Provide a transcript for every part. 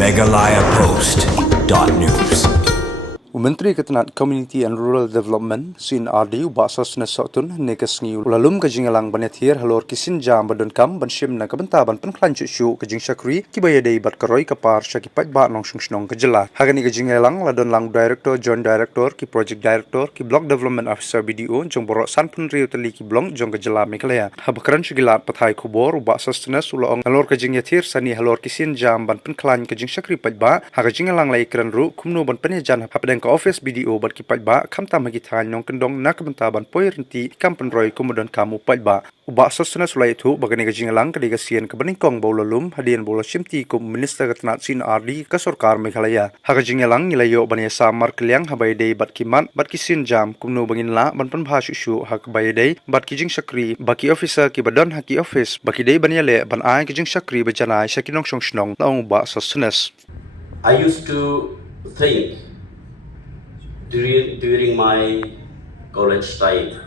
meghalayapost.news. Myntri Community and Rural Development C&RD ubasas na sotun nekasngi ulalum ka Jingïalang ban Ïathir halor kisin jam badon kam ban shim na kabanta ban penklan chu ka Jingshakri kibaya dei bat karoi kapar sya ki Paidbah nong shnong ka jela hagani ka Jingïalang ladon lang director joint director ki project director ki block development officer BDO jong borok Kam Pynroi utali ki blong jong ka jela Meghalaya habakran shigila pathai khubor ubasas na sulong halor ka Ïathir Sani halor kisin jam ban penklan ka Jingshakri Paidbah haga Jingïalang lai kran ru kumno ban penjan hapadeng ka office BDO bat ki Paidbah kam tam hagi than nong kendong na kabantaban poirenti Kam Pynroi kumudon kamu Paidbah uba sasana sulai thu bagani ka Jingïalang ka digasian ka baningkong bawlalum hadian bawla shimti kum minister ka tanat C&RD ka sarkar Meghalaya haga Jingïalang nilayo bania samar kelyang habai dei bat ki mat bat ki sin jam kumno bangin la ban pan bha shu hak bai dei bat ki Jingshakri baki officer ki badon haki office baki dei bania le ban ai ki Jingshakri bajana shakinong shnong laung ba sasanas. I used to think during my college time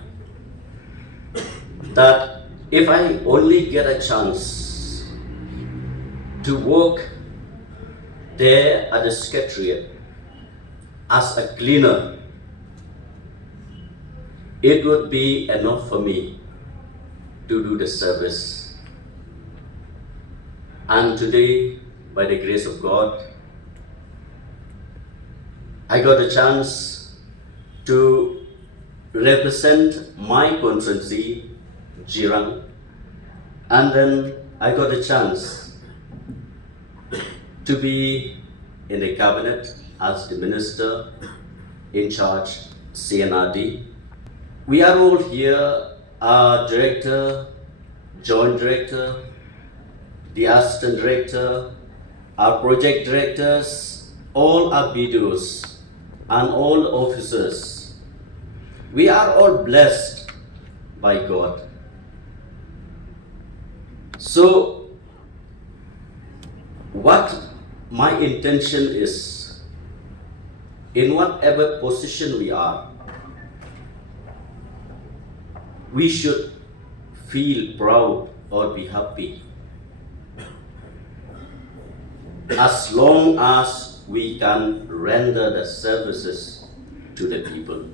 that if I only get a chance to work there at the secretariat as a cleaner, it would be enough for me to do the service. And today, by the grace of God, I got a chance to represent my constituency, Jingïalang, and then I got a chance to be in the cabinet as the minister in charge C&RD. We are all here, our director, joint director, the assistant director, our project directors, all our BDOs, and all officers. We are all blessed by God. So, what my intention is, in whatever position we are, we should feel proud or be happy as long as we can render the services to the people.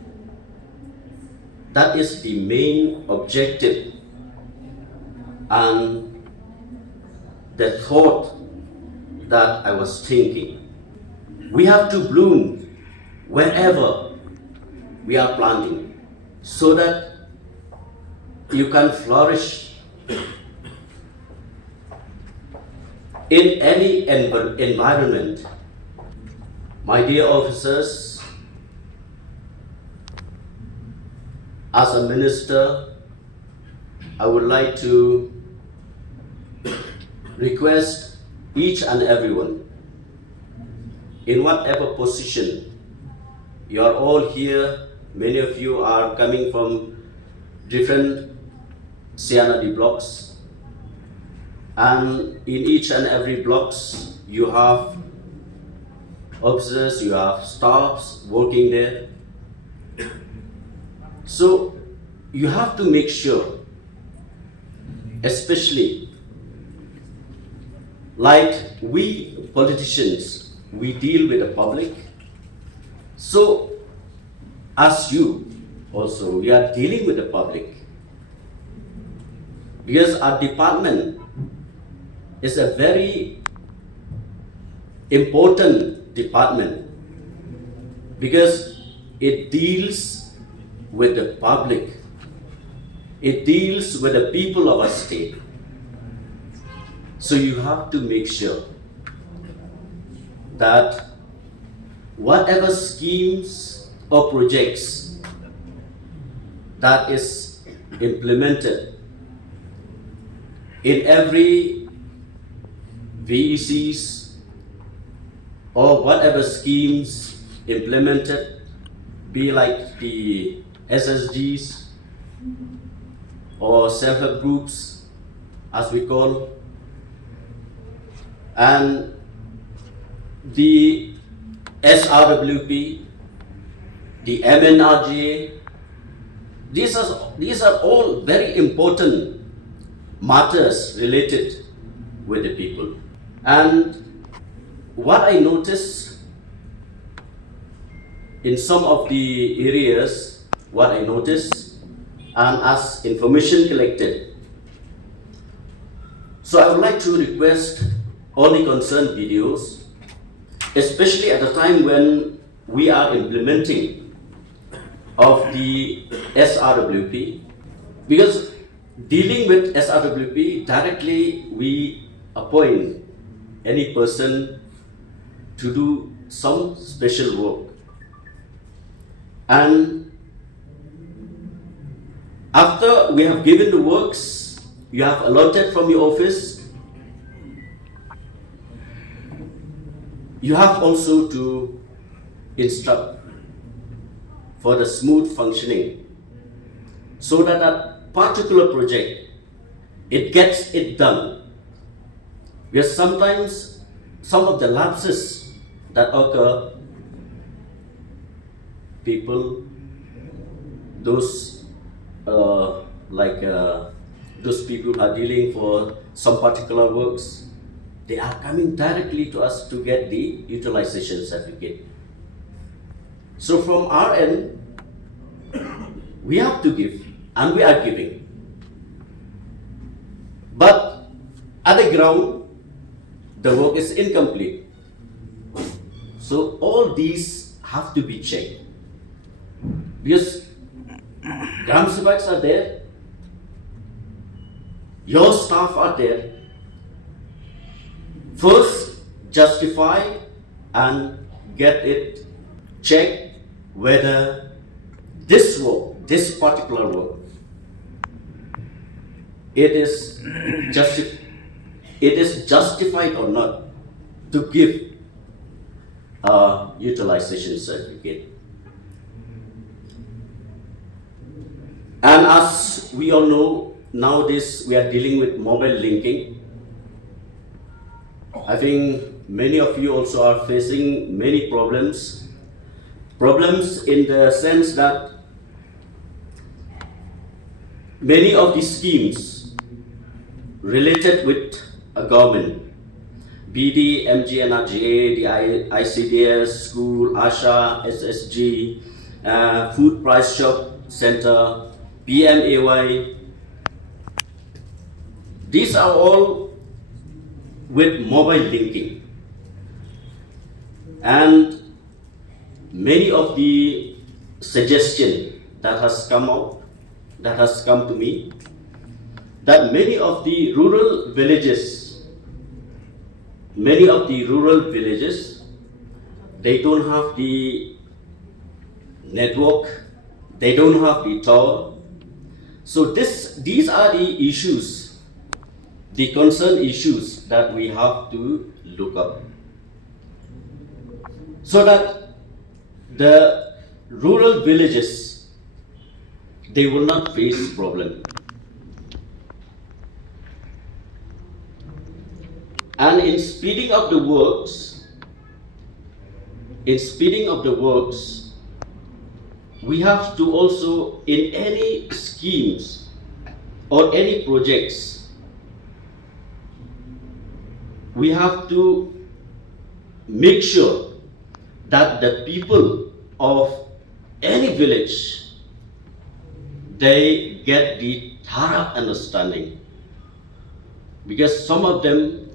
That is the main objective and the thought that I was thinking. We have to bloom wherever we are planting so that you can flourish in any environment. My dear officers, as a minister, I would like to request each and everyone, in whatever position, you are all here, many of you are coming from different C&RD blocks, and in each and every blocks you have officers, you have staffs working there. So you have to make sure, especially like we politicians, we deal with the public. So as you also, we are dealing with the public. Because our department is a very important department because it deals with the public. It deals with the people of our state. So you have to make sure that whatever schemes or projects that is implemented in every VECs or whatever schemes implemented, be like the SSGs or self-help groups as we call, and the SRWP, the MNRGA, these are all very important matters related with the people. And what I noticed in some of the areas, and as information collected. So I would like to request all the concerned videos, especially at the time when we are implementing of the SRWP, because dealing with SRWP directly, we appoint any person to do some special work. And after we have given the works you have allotted from your office, you have also to instruct for the smooth functioning so that that particular project, it gets it done. Because sometimes some of the lapses that occur, people, those those people who are dealing for some particular works, they are coming directly to us to get the utilization certificate. So from our end, we have to give, and we are giving. But at the ground, the work is incomplete. So all these have to be checked. Because Gram Sabaks are there, your staff are there. First, justify and get it checked whether this work, this particular work, it is justified or not to give a utilization certificate. And as we all know, nowadays we are dealing with mobile linking. I think many of you also are facing many problems. Problems in the sense that many of the schemes related with a government, BD, MGNRGA, the ICDS, school, ASHA, SSG, food price shop center, PMAY, these are all with mobile linking. And many of the suggestion that has come out, that has come to me, that many of the rural villages, they don't have the network, they don't have the tower. So these are the issues, the concern issues that we have to look up, so that the rural villages, they will not face problem. And in speeding up the works, we have to also, in any schemes or any projects, we have to make sure that the people of any village, they get the thorough understanding. Because some of them,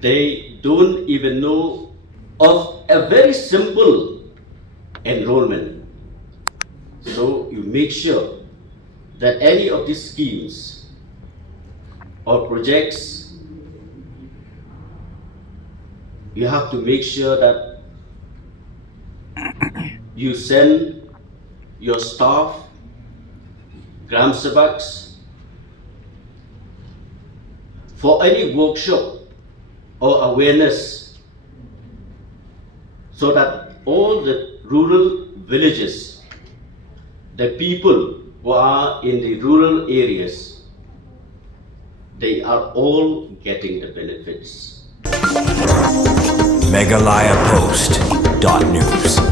they don't even know of a very simple enrollment. So you make sure that any of these schemes or projects, you have to make sure that you send your staff, Gram Sabaks, for any workshop or awareness, so that all the rural villages, the people who are in the rural areas, they are all getting the benefits. meghalayapost.news